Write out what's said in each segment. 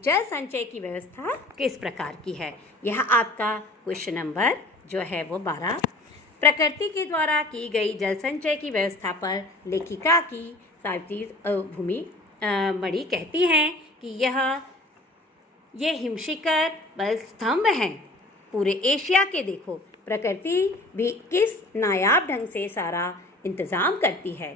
जल संचय की व्यवस्था किस प्रकार की है। यह आपका क्वेश्चन नंबर जो है वो 12। प्रकृति के द्वारा की गई जल संचय की व्यवस्था पर लेखिका की सावित्री भूमि मणि कहती हैं कि ये हिमशिखर बल स्तंभ हैं। पूरे एशिया के देखो, प्रकृति भी किस नायाब ढंग से सारा इंतज़ाम करती है।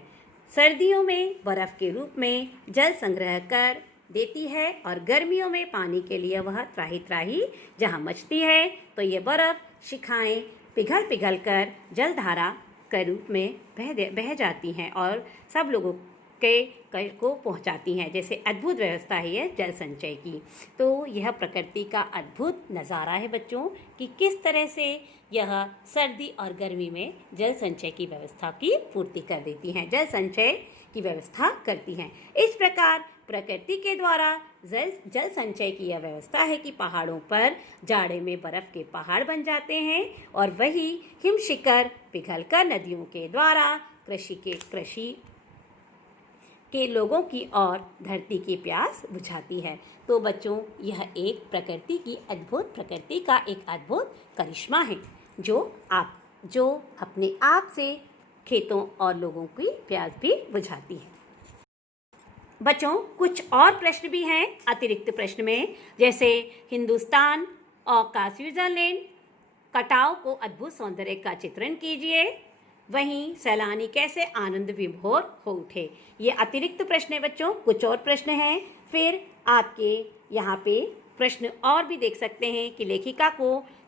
सर्दियों में बर्फ़ के रूप में जल संग्रह कर देती है और गर्मियों में पानी के लिए वह त्राही त्राही जहाँ मचती है तो ये बर्फ़ शिखाएं पिघल पिघल कर जलधारा के रूप में बह जाती हैं और सब लोगों को पहुंचाती हैं। जैसे अद्भुत व्यवस्था है ये जल संचय की। तो यह प्रकृति का अद्भुत नज़ारा है बच्चों कि किस तरह से यह सर्दी और गर्मी में जल संचय की व्यवस्था की पूर्ति कर देती हैं, जल संचय की व्यवस्था करती हैं। इस प्रकार प्रकृति के द्वारा जल संचय की यह व्यवस्था है कि पहाड़ों पर जाड़े में बर्फ़ के पहाड़ बन जाते हैं और वही हिमशिखर पिघलकर नदियों के द्वारा कृषि के लोगों की और धरती की प्यास बुझाती है। तो बच्चों, यह एक प्रकृति का एक अद्भुत करिश्मा है जो अपने आप से खेतों और लोगों की प्यास भी बुझाती है। बच्चों, कुछ और प्रश्न भी हैं अतिरिक्त प्रश्न में, जैसे हिंदुस्तान और का स्विट्जरलैंड कटाव को अद्भुत सौंदर्य का चित्रण कीजिए, वहीं सैलानी कैसे आनंद विभोर हो उठे। ये अतिरिक्त प्रश्न है बच्चों, कुछ और प्रश्न हैं। फिर आपके यहाँ पे प्रश्न और भी देख सकते हैं कि लेखिका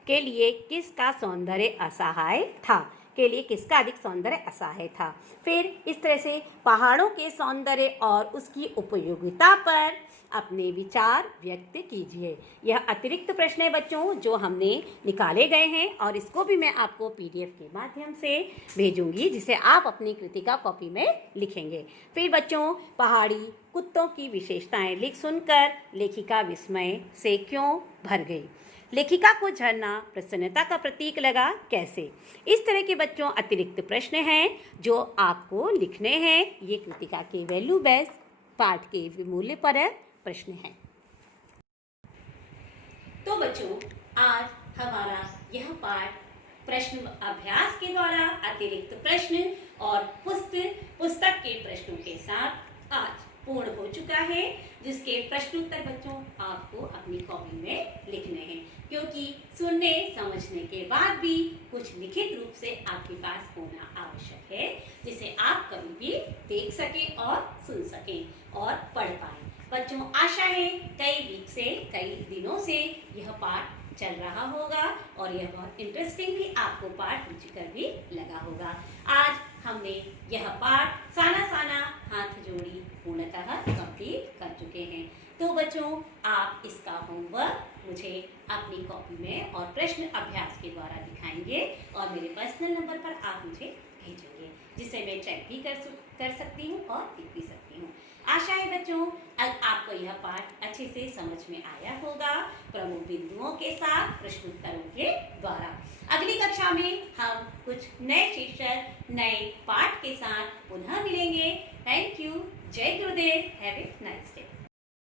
के लिए किसका सौंदर्य असहाय था, किसका अधिक सौंदर्य असहाय था। फिर इस तरह से पहाड़ों के सौंदर्य और उसकी उपयोगिता पर अपने विचार व्यक्त कीजिए। यह अतिरिक्त प्रश्न है बच्चों जो हमने निकाले गए हैं और इसको भी मैं आपको PDF के माध्यम से भेजूंगी, जिसे आप अपनी कृतिका कॉपी में लिखेंगे। फिर बच्चों, पहाड़ी कुत्तों की विशेषताएं सुनकर लेखिका विस्मय से क्यों भर गई। लेखिका को झरना प्रसन्नता का प्रतीक लगा, कैसे। इस तरह के बच्चों अतिरिक्त प्रश्न हैं जो आपको लिखने हैं। ये कृतिका के वैल्यू बेस्ड पाठ के मूल्य पर प्रश्न है। तो बच्चों, आज हमारा यह पाठ प्रश्न अभ्यास के द्वारा अतिरिक्त प्रश्न और पुस्तक के प्रश्नों के साथ आज पूर्ण हो चुका है, जिसके प्रश्नोत्तर बच्चों आपको अपनी कॉपी में लिखने हैं, क्योंकि सुनने समझने के बाद भी कुछ लिखित रूप से आपके पास होना आवश्यक है, जिसे आप कभी भी देख सकें और सुन सकें और पढ़ पाएं। बच्चों, आशा है कई दिनों से यह पाठ चल रहा होगा और यह बहुत इंटरेस्टिंग भी आपको पाठ रुचिकर भी लगा होगा। आज हमने यह पाठ साना हाथ जोड़ी पूर्णतः कंप्लीट कर चुके हैं। तो बच्चों, आप इसका होमवर्क मुझे अपनी कॉपी में और प्रश्न अभ्यास के द्वारा दिखाएंगे और मेरे पर्सनल नंबर पर आप मुझे भेजेंगे, जिसे मैं चेक भी कर सकती हूँ और लिख भी सकती हूँ। आशा है बच्चों आपको यह पाठ अच्छे से समझ में आया होगा, प्रमुख बिंदुओं के साथ प्रश्नोत्तरों के द्वारा। अगली कक्षा में हम कुछ नए शीर्षक नए पाठ के साथ पुनः मिलेंगे। Thank you. जय गुरुदेव। Have a nice day.